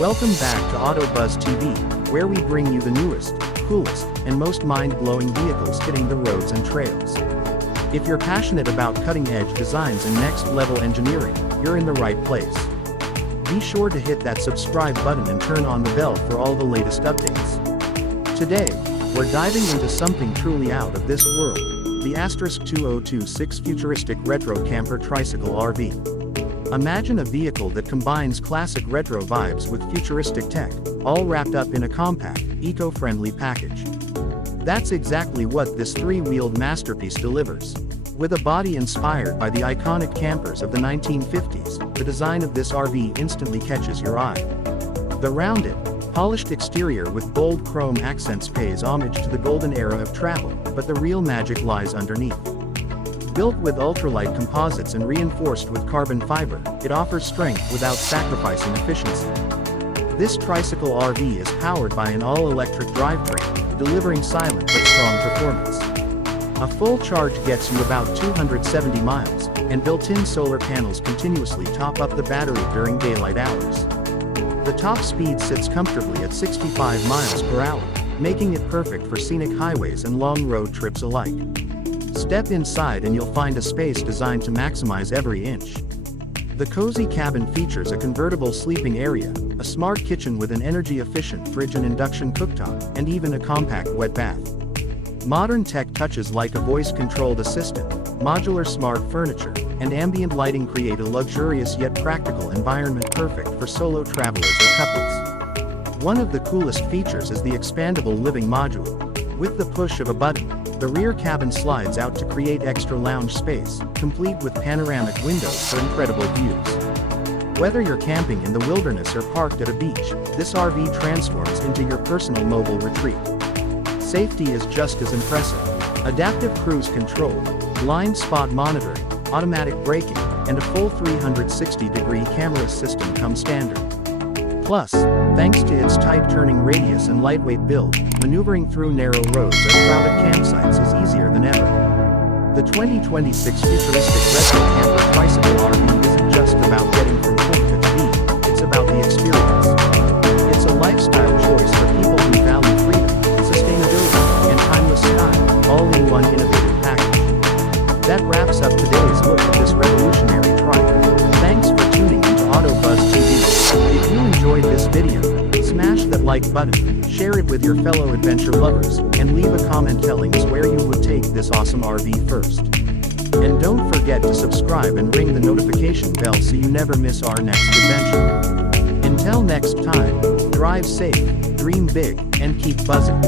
Welcome back to AutoBuzz TV, where we bring you the newest, coolest, and most mind-blowing vehicles hitting the roads and trails. If you're passionate about cutting-edge designs and next-level engineering, you're in the right place. Be sure to hit that subscribe button and turn on the bell for all the latest updates. Today, we're diving into something truly out of this world, the *2026 Futuristic Retro Camper Tricycle RV. Imagine a vehicle that combines classic retro vibes with futuristic tech, all wrapped up in a compact, eco-friendly package. That's exactly what this three-wheeled masterpiece delivers. With a body inspired by the iconic campers of the 1950s, the design of this RV instantly catches your eye. The rounded, polished exterior with bold chrome accents pays homage to the golden era of travel, but the real magic lies underneath. Built with ultralight composites and reinforced with carbon fiber, it offers strength without sacrificing efficiency. This tricycle RV is powered by an all-electric drivetrain, delivering silent but strong performance. A full charge gets you about 270 miles, and built-in solar panels continuously top up the battery during daylight hours. The top speed sits comfortably at 65 miles per hour, making it perfect for scenic highways and long road trips alike. Step inside and you'll find a space designed to maximize every inch. The cozy cabin features a convertible sleeping area, a smart kitchen with an energy-efficient fridge and induction cooktop, and even a compact wet bath. Modern tech touches like a voice-controlled assistant, modular smart furniture, and ambient lighting create a luxurious yet practical environment perfect for solo travelers or couples. One of the coolest features is the expandable living module. With the push of a button, the rear cabin slides out to create extra lounge space, complete with panoramic windows for incredible views. Whether you're camping in the wilderness or parked at a beach, this RV transforms into your personal mobile retreat. Safety is just as impressive. Adaptive cruise control, blind spot monitoring, automatic braking, and a full 360-degree camera system come standard. Plus, thanks to its tight turning radius and lightweight build, maneuvering through narrow roads or crowded campsites is easier than ever. The 2026 Futuristic Retro Camper Tricycle RV isn't just about getting from point to B, it's about the experience. It's a lifestyle choice for people who value freedom, sustainability, and timeless style, all in one innovative package. That wraps up today's look at this revolutionary trike. Thanks for tuning into AutoBuzz TV. If you enjoyed this video, smash that like button, share it with your fellow adventure lovers, and leave a comment telling us where you would take this awesome RV first. And don't forget to subscribe and ring the notification bell so you never miss our next adventure. Until next time, drive safe, dream big, and keep buzzing.